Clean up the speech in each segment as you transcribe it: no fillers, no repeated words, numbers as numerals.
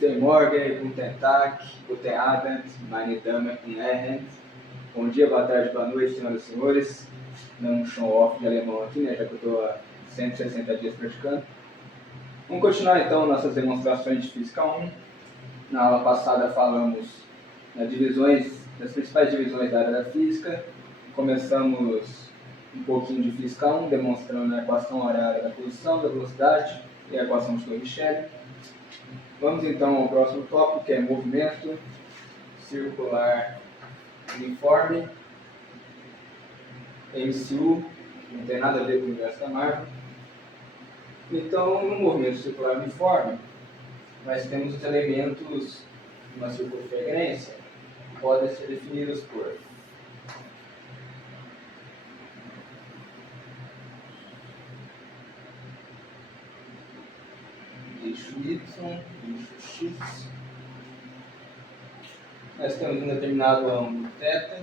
Guten Morgen, Guten Tag, Guten Abend, meine Damen und Herren. Bom dia, boa tarde, boa noite, senhoras e senhores. Não um show-off de alemão aqui, né, já que eu estou há 160 dias praticando. Vamos continuar então nossas demonstrações de Física 1. Na aula passada falamos das principais divisões da área da Física. Começamos um pouquinho de Física 1, demonstrando a equação horária da posição, da velocidade e a equação de Torricelli. Vamos então ao próximo tópico, que é movimento circular uniforme, MCU, não tem nada a ver com o universo da Marvel. Então, no movimento circular uniforme, nós temos os elementos de uma circunferência que podem ser definidos por eixo Y, eixo X. Nós temos um determinado ângulo θ.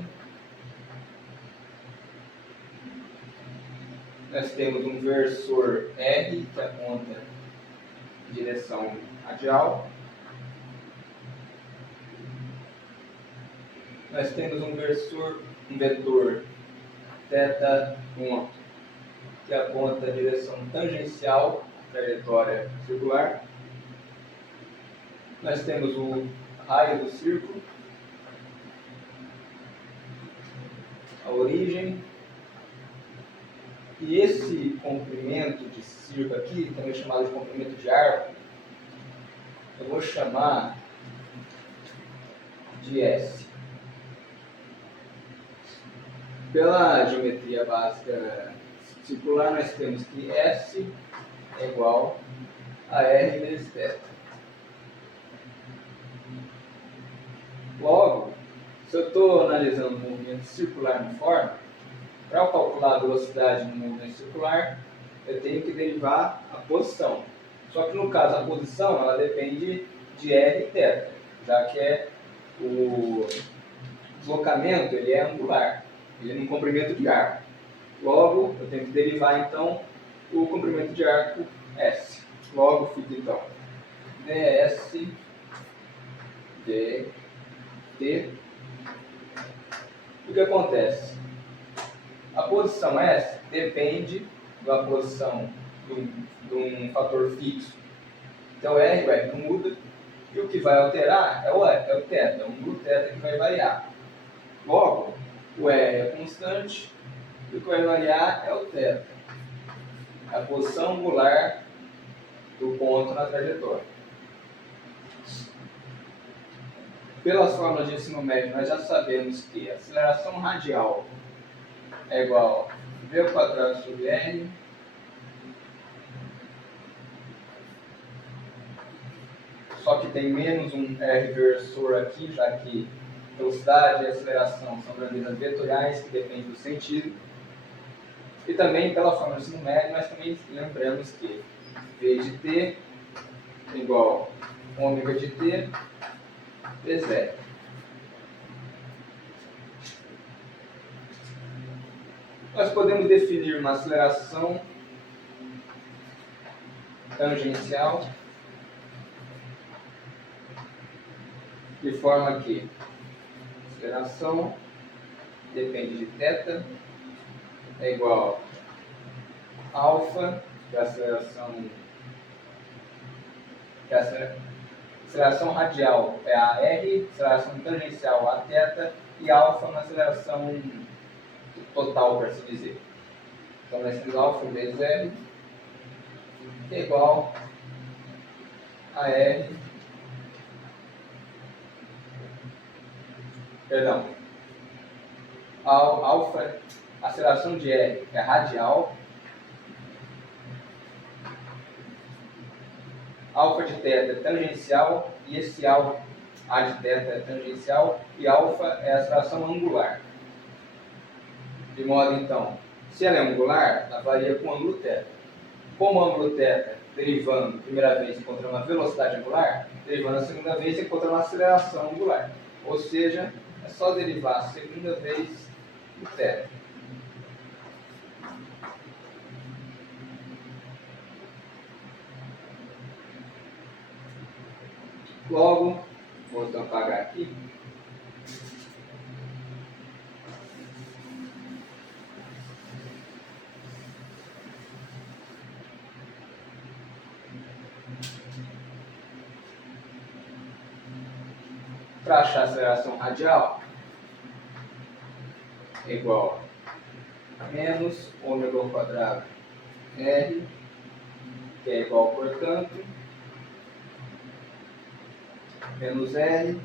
Nós temos um versor R, que aponta em direção radial. Nós temos um vetor θ ponto, que aponta a direção tangencial à trajetória circular. Nós temos o raio do círculo, a origem, e esse comprimento de círculo aqui, também chamado de comprimento de arco, eu vou chamar de S. Pela geometria básica circular, nós temos que S é igual a R vezes θ. Logo, se eu estou analisando um movimento circular uniforme, para eu calcular a velocidade no movimento circular, eu tenho que derivar a posição. Só que no caso, a posição ela depende de R e θ, já que o deslocamento ele é angular, ele é um comprimento de arco. Logo, eu tenho que derivar então o comprimento de arco S. Logo, fica então ds dt. O que acontece? A posição S depende da posição de um fator fixo. Então, R não muda. E o que vai alterar é o θ, é o ângulo θ que vai variar. Logo, o R é constante e o que vai variar é o θ, a posição angular do ponto na trajetória. Pelas fórmulas de ensino médio, nós já sabemos que a aceleração radial é igual a v² sobre r só que tem menos um r versor aqui, já que velocidade e aceleração são grandezas vetoriais que dependem do sentido. E também, pela fórmula de ensino médio, nós também lembramos que v de t é igual a ômega de t vezes r. Nós podemos definir uma aceleração tangencial de forma que a aceleração depende de θ é igual a alfa, que é a aceleração radial é a r, aceleração tangencial a θ, e alfa na aceleração total, para assim dizer. Então, nós temos alfa vezes r é igual a r, perdão, alfa, a aceleração de r é radial, alfa de θ é tangencial, e esse alfa a de θ é tangencial, e alfa é a aceleração angular. De modo, então, se ela é angular, ela varia com o ângulo θ. Como o ângulo θ, derivando a primeira vez encontrando a velocidade angular, derivando a segunda vez encontrando a aceleração angular. Ou seja, é só derivar a segunda vez o θ. Logo, vou então apagar aqui. Para achar a aceleração radial, é igual a menos ômega ao quadrado R, que é igual, portanto, menos R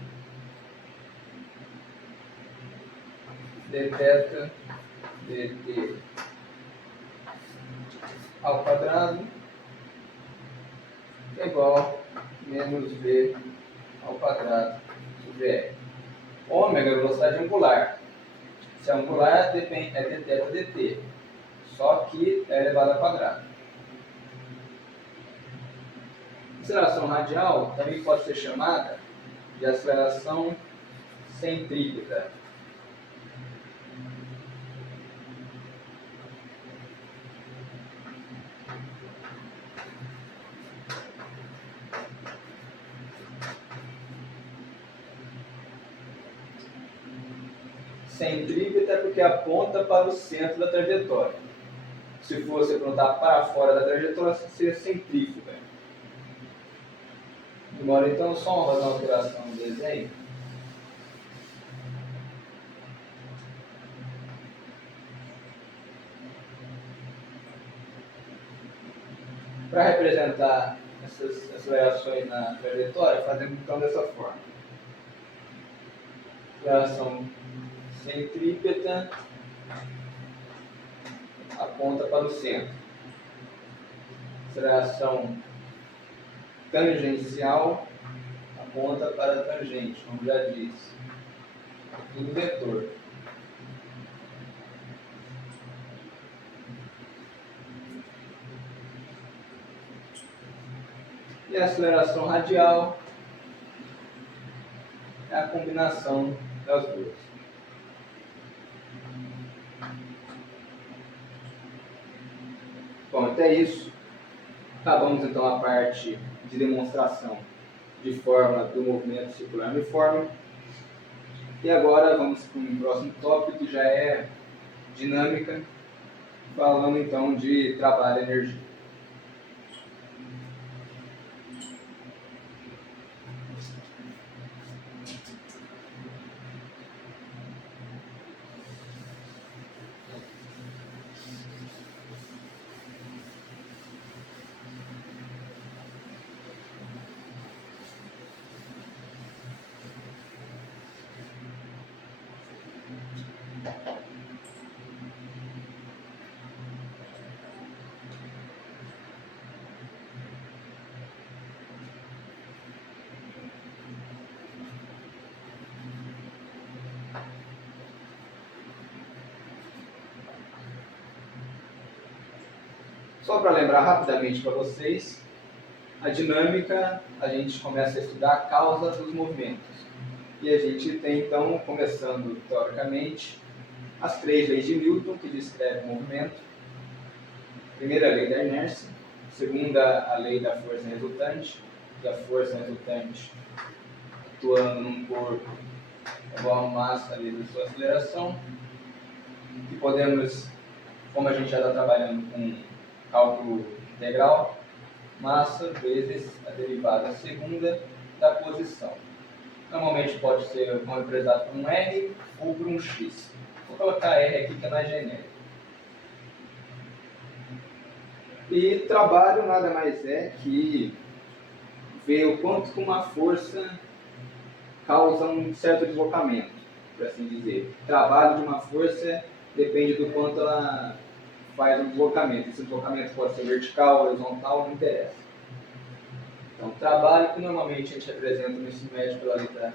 dθ dt ao quadrado é igual a menos V ao quadrado sobre R. Ômega é a velocidade angular. Se é angular, é dθ dt, só que é elevado ao quadrado. Aceleração radial também pode ser chamada de aceleração centrípeta. Centrípeta é porque aponta para o centro da trajetória. Se fosse apontar para fora da trajetória, seria centrífuga. Demora então só uma alteração no desenho. Para representar essas acelerações na trajetória, fazemos então dessa forma. Aceleração centrípeta aponta para o centro. Aceleração tangencial aponta para a tangente, como já disse. Tudo vetor. E a aceleração radial é a combinação das duas. Bom, até isso, acabamos então a parte de demonstração de forma do movimento circular uniforme. E agora vamos para um próximo tópico que já é dinâmica, falando então de trabalho e energia. Só para lembrar rapidamente para vocês, a dinâmica, a gente começa a estudar a causa dos movimentos. E a gente tem então, começando teoricamente, as 3 leis de Newton, que descrevem o movimento. Primeira, a lei da inércia. Segunda, a lei da força resultante, que a força resultante atuando num corpo é igual a massa vezes a sua aceleração. E podemos, como a gente já está trabalhando com cálculo integral, massa vezes a derivada segunda da posição. Normalmente pode ser representado por um R ou por um X. Vou colocar R aqui que é mais genérico. E trabalho nada mais é que ver o quanto que uma força causa um certo deslocamento, por assim dizer. O trabalho de uma força depende do quanto ela faz um deslocamento. Esse deslocamento pode ser vertical, horizontal, não interessa. Então, trabalho que normalmente a gente representa no ensino médio pela letra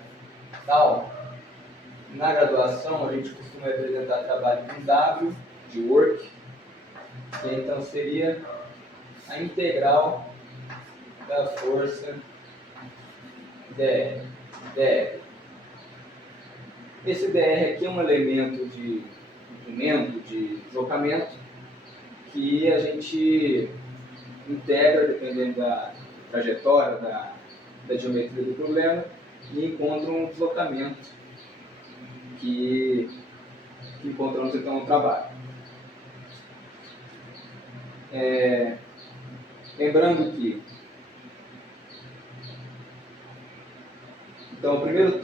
tal, na graduação a gente costuma representar trabalho com W, de work, que então seria a integral da força dr. Esse dr aqui é um elemento de movimento, de deslocamento, que a gente integra dependendo da trajetória, da da geometria do problema e encontram um deslocamento que encontramos então no trabalho. Lembrando que então, o primeiro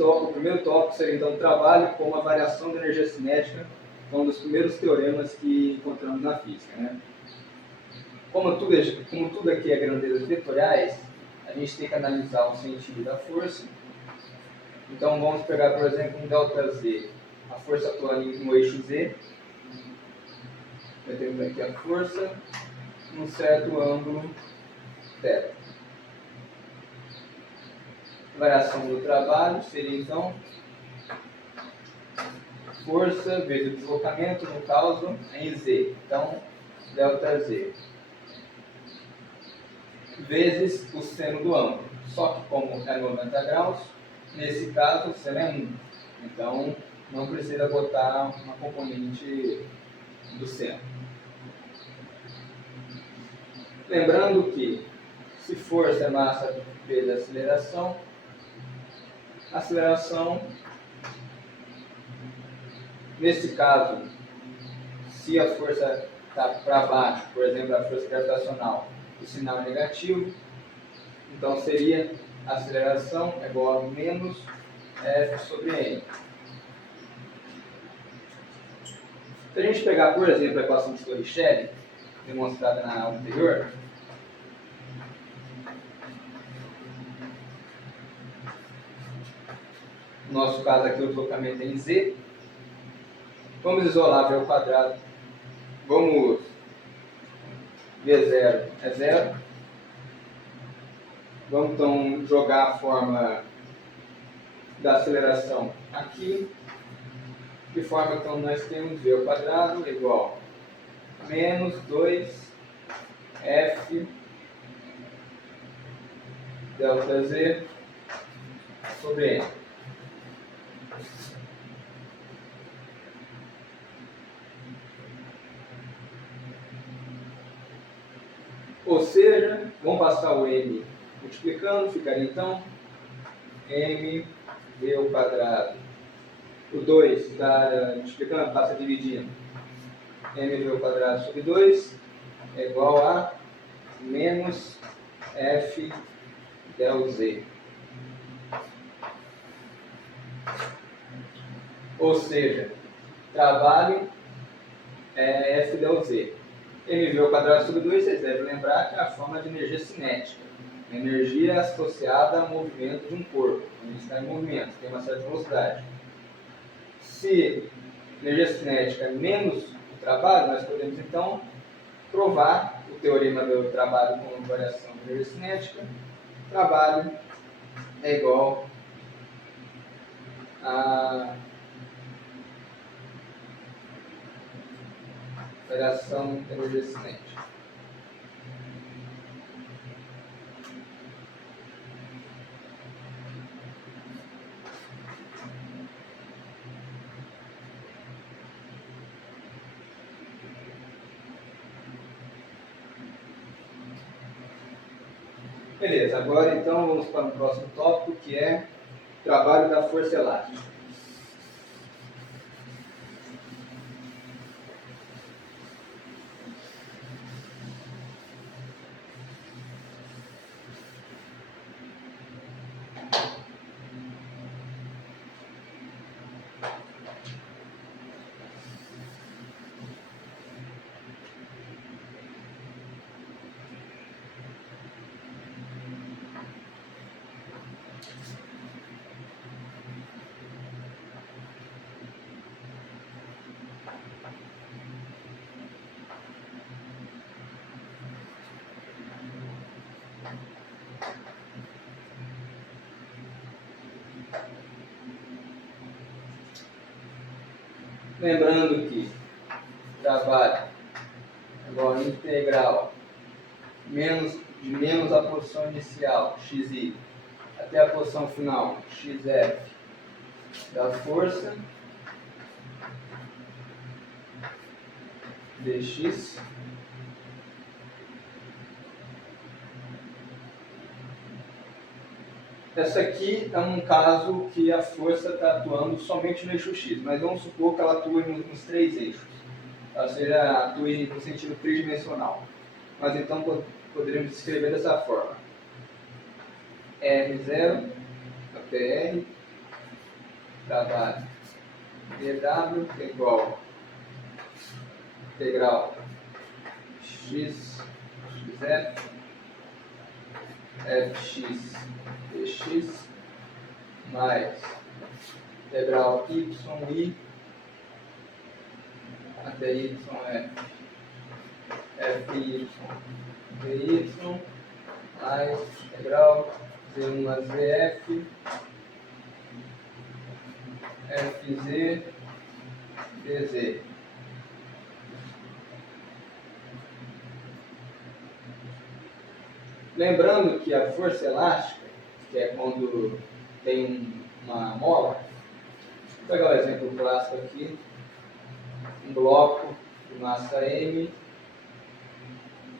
tópico seria então o trabalho com a variação da energia cinética, um dos primeiros teoremas que encontramos na física, né? Como tudo aqui é grandezas vetoriais, a gente tem que analisar o sentido da força. Então vamos pegar, por exemplo, um ΔZ, a força atuando no eixo Z. Temos aqui a força num certo ângulo θ. A variação do trabalho seria então força vezes o deslocamento, no caso, em Z. Então, ΔZ vezes o seno do ângulo. Só que como é 90 graus, nesse caso o seno é 1. Então, não precisa botar uma componente do seno. Lembrando que, se força é massa vezes aceleração, nesse caso, se a força está para baixo, por exemplo, a força gravitacional, o sinal é negativo, então seria a aceleração é igual a menos F sobre M. Se a gente pegar, por exemplo, a equação de Torricelli, demonstrada na aula anterior, no nosso caso aqui o deslocamento é em Z, vamos isolar V ao quadrado, vamos V0 é 0, vamos então jogar a forma da aceleração aqui, de forma que então, nós temos V ao quadrado igual a menos 2F ΔZ sobre N. Ou seja, vamos passar o M multiplicando, ficaria então M V ao quadrado. O 2 está multiplicando, passa dividindo. M V ao quadrado sobre 2 é igual a menos F ΔZ. Ou seja, trabalho é F ΔZ. mv ao quadrado sobre 2, vocês devem lembrar que é a forma de energia cinética. Energia associada ao movimento de um corpo. Ele está em movimento, tem uma certa velocidade. Se energia cinética é menos o trabalho, nós podemos então provar o teorema do trabalho com variação de energia cinética. Trabalho é igual a variação de energia cinética. Beleza, agora então vamos para o próximo tópico, que é trabalho da força elástica. Lembrando que trabalho é igual a integral de menos a posição inicial, xi, até a posição final, xf, da força dx Essa aqui é um caso que a força está atuando somente no eixo X, mas vamos supor que ela atue nos três eixos, ou seja, atue no sentido tridimensional. Mas então poderíamos escrever dessa forma: R0 até R, trabalho dW é igual a integral x, xf, fx dx, mais integral y até y é fy dy, mais integral z1 a zf, fz dz. Lembrando que a força elástica, que é quando tem uma mola, vou pegar o exemplo clássico aqui, um bloco de massa M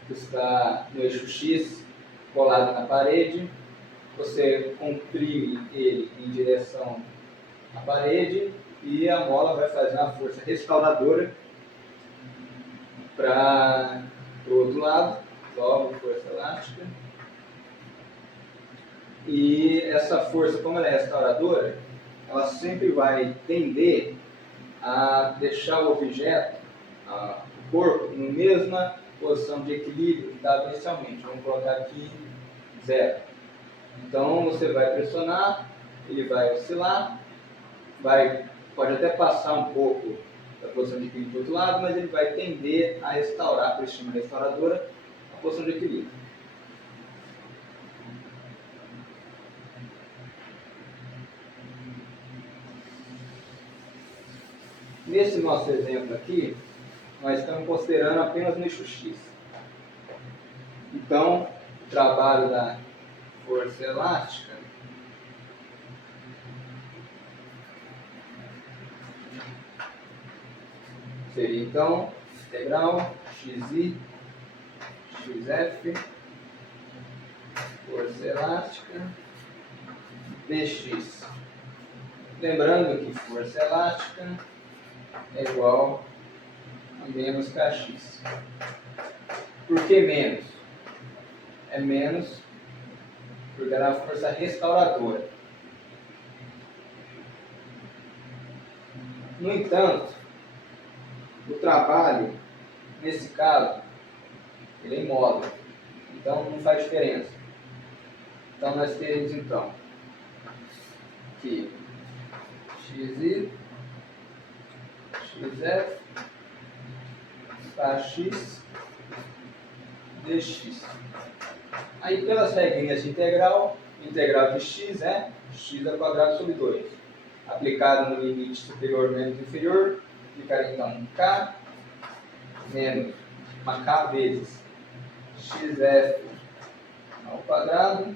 que está no eixo X colado na parede, você comprime ele em direção à parede e a mola vai fazer uma força restauradora para o outro lado, logo força elástica. E essa força, como ela é restauradora, ela sempre vai tender a deixar o objeto, o corpo, na mesma posição de equilíbrio que estava inicialmente. Vamos colocar aqui 0. Então você vai pressionar, ele vai oscilar, pode até passar um pouco da posição de equilíbrio do outro lado, mas ele vai tender a restaurar, por isso chama restauradora, a posição de equilíbrio. Nesse nosso exemplo aqui, nós estamos considerando apenas no eixo X. Então, o trabalho da força elástica seria então integral xi, xf, força elástica, dx. Lembrando que força elástica é igual a menos kx. Por que menos? É menos porque era a força restauradora. No entanto, o trabalho, nesse caso, ele é em módulo, então não faz diferença. Então nós temos então que xi, xf, kx, dx. Aí pelas regrinhas de integral de x é x ao quadrado sobre 2. Aplicado no limite superior menos inferior, ficaria então k menos uma k vezes xf ao quadrado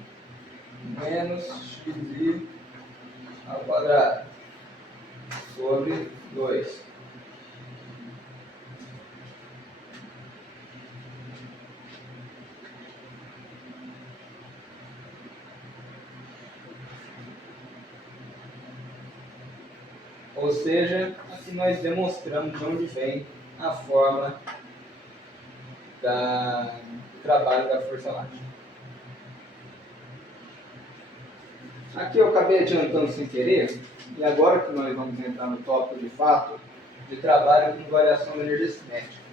menos xi ao quadrado sobre 2. Ou seja, assim nós demonstramos de onde vem a fórmula do trabalho da força elástica. Aqui eu acabei adiantando sem querer, e agora que nós vamos entrar no tópico de fato de trabalho com variação da energia cinética.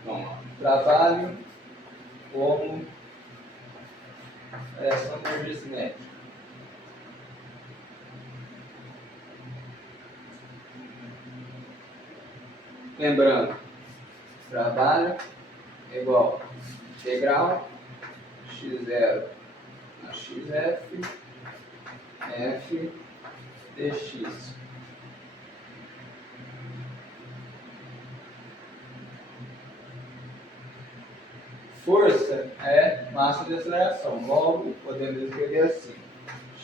Então, trabalho como variação da energia cinética. Lembrando, trabalho é igual a integral x0 a xf f dx. Força é massa de aceleração, logo podemos escrever assim: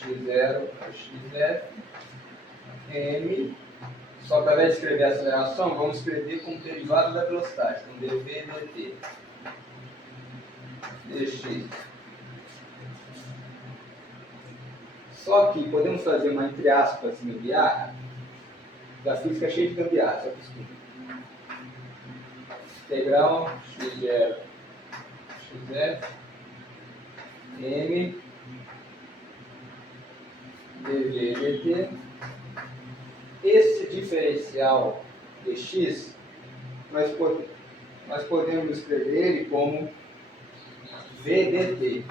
x0 a xf, m, só que ao invés de escrever a aceleração, vamos escrever como derivada da velocidade, então dv dt, dx. Só que podemos fazer uma, entre aspas, gambiarra. A física é cheia de gambiarra, só costume. Integral x0 xf m dv dt. Esse diferencial de x, nós podemos escrever ele como v dt,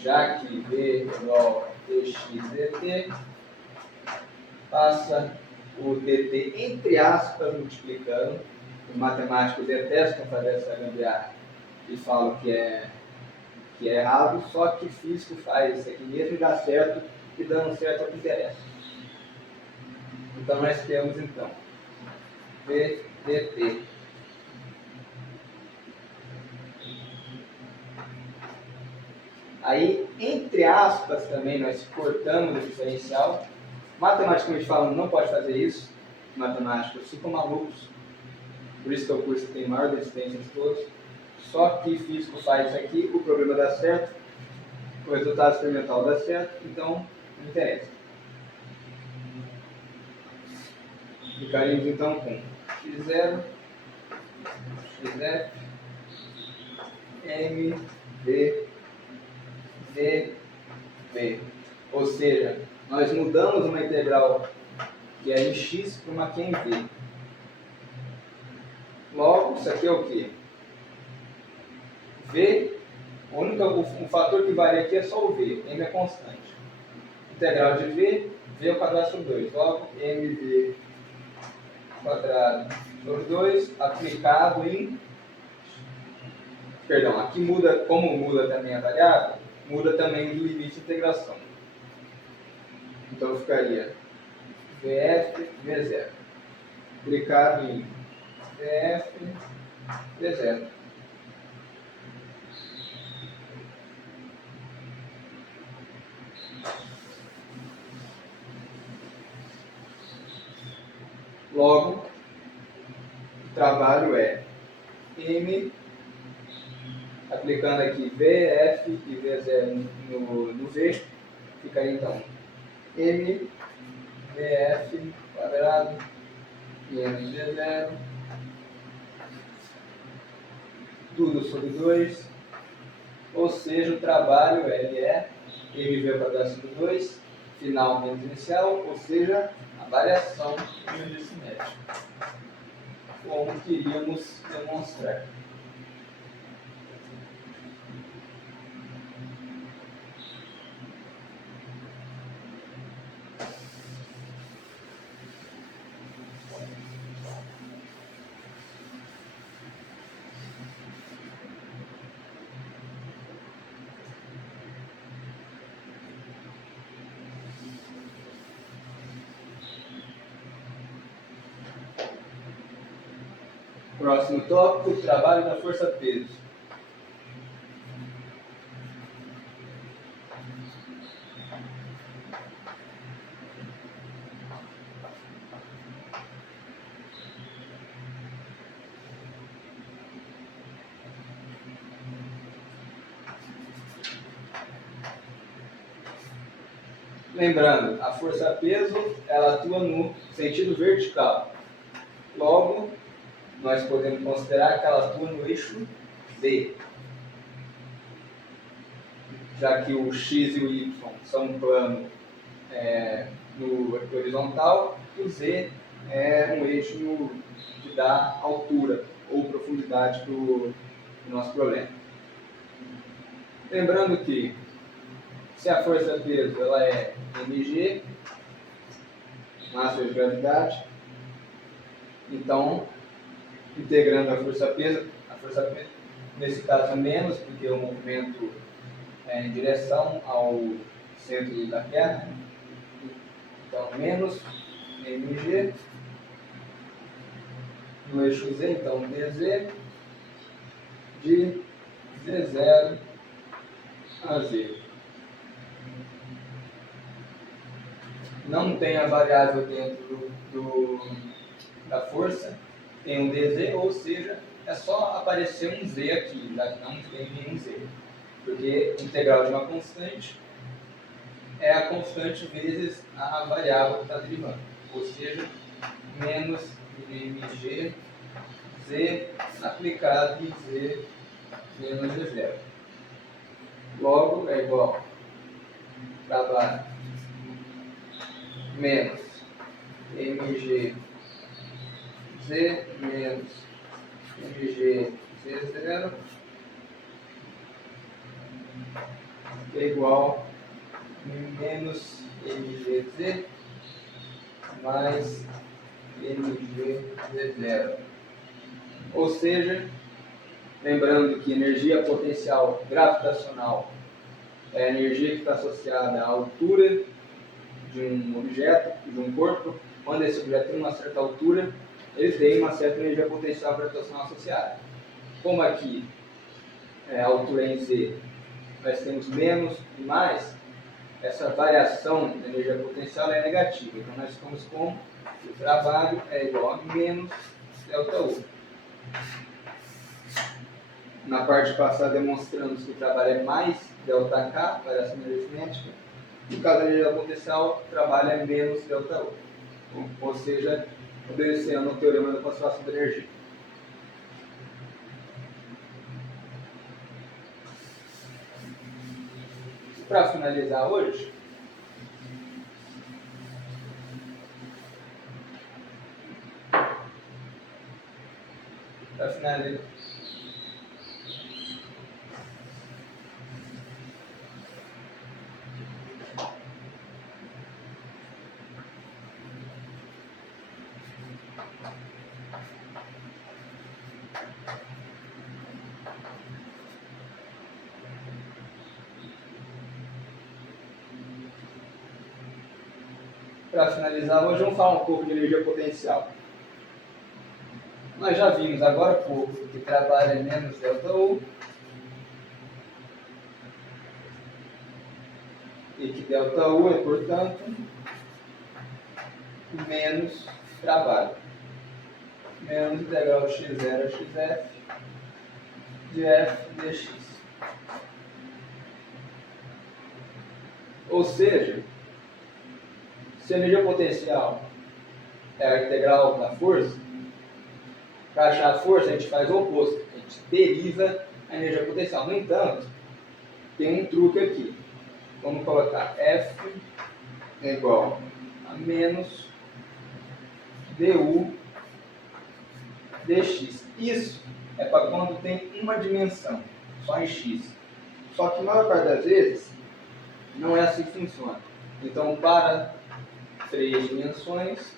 já que v igual a dx dt, passa o dt entre aspas multiplicando. Os matemáticos detestam fazer essa gambiarra e falam que é errado, só que físico faz isso aqui mesmo e dá certo, e dando certo é o que interessa. Então nós temos então v dt aí, entre aspas, também nós cortamos o diferencial. Matematicamente falando, não pode fazer isso. Matemáticos ficam malucos. Por isso que o curso tem maior resistência de todos. Só que físico faz isso aqui, o problema dá certo, o resultado experimental dá certo, então não interessa. Ficaríamos então com x0, xf, m, d, dv. Ou seja, nós mudamos uma integral que é em x para uma que é em v. Logo, isso aqui é o quê? V, o fator que varia aqui é só o v, m é constante. Integral de v ao quadrado sobre 2. Logo, mv quadrado sobre 2 aplicado em... Perdão, aqui muda, como muda também a variável, muda também o limite de integração. Então ficaria vf v0 aplicado em vf v0. Logo, o trabalho é m, aplicando aqui vf e v0 no v, ficaria então m vf quadrado e m v0, tudo sobre 2, ou seja, o trabalho ele é mv quadrado sobre 2, final menos inicial, ou seja, a variação do índice médio, como queríamos demonstrar. Próximo tópico, trabalho da força-peso. Lembrando, a força-peso ela atua no sentido vertical. Logo, nós podemos considerar que ela atua no eixo Z, já que o x e o y são um plano no horizontal, e o Z é um eixo que dá altura ou profundidade para o nosso problema. Lembrando que se a força-peso ela é mg, massa de gravidade, então integrando a força-peso nesse caso menos, porque o movimento é em direção ao centro da Terra, então menos mg no eixo z, então dz de z0 a z. não tem a variável dentro da força, tem um dz, ou seja, é só aparecer um z aqui, já que não tem nenhum z. Porque a integral de uma constante é a constante vezes a variável que está derivando. Ou seja, menos mg z aplicado em z menos z0. Logo, é igual a trabalho menos mg z menos mg z0 é igual a menos mgz mais mgz0. Ou seja, lembrando que energia potencial gravitacional é a energia que está associada à altura de um objeto, de um corpo. Quando esse objeto tem uma certa altura, ele tem uma certa energia potencial gravitacional associada. Como aqui a altura é em z, nós temos menos e mais, essa variação da energia potencial é negativa. Então nós ficamos com o trabalho é igual a menos ΔU. Na parte passada demonstramos que o trabalho é mais ΔK, variação da energia cinética. No caso da energia potencial, o trabalho é menos ΔU. Ou seja, obedecendo o teorema da conservação da energia. Para finalizar hoje, vamos falar um pouco de energia potencial. Nós já vimos agora há pouco que trabalho é menos ΔU e que ΔU é, portanto, menos trabalho. Menos integral de x0 a xf de f dx. Ou seja, se a energia potencial é a integral da força, para achar a força a gente faz o oposto, a gente deriva a energia potencial. No entanto, tem um truque aqui. Vamos colocar F é igual a menos du dx. Isso é para quando tem uma dimensão, só em x. Só que a maior parte das vezes não é assim que funciona. Então, para 3 dimensões,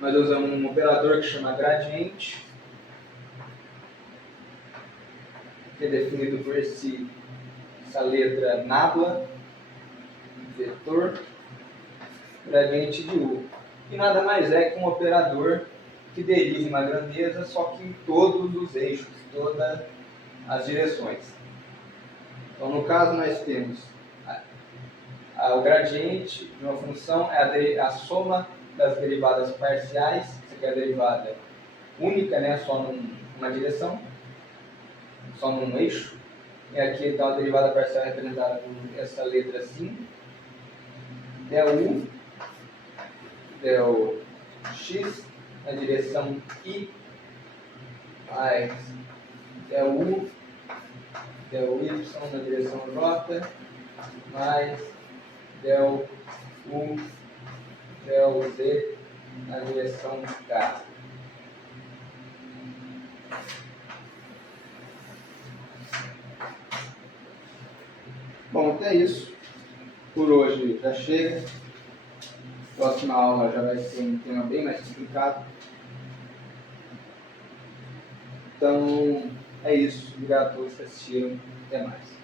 nós usamos um operador que chama gradiente, que é definido por essa letra nabla, vetor, gradiente de U. E nada mais é que um operador que deriva uma grandeza, só que em todos os eixos, todas as direções. Então, no caso, nós temos o gradiente de uma função é a soma das derivadas parciais, isso aqui é a derivada única, né, só numa direção, só num eixo. E aqui então a derivada parcial é representada por essa letra assim, ΔU, ΔX na direção I, mais ΔU, ΔY na direção J, mais ΔU, ΔZ na direção K. Bom, até isso. Por hoje já chega. Próxima aula já vai ser um tema bem mais complicado. Então, é isso. Obrigado a todos que assistiram. Até mais.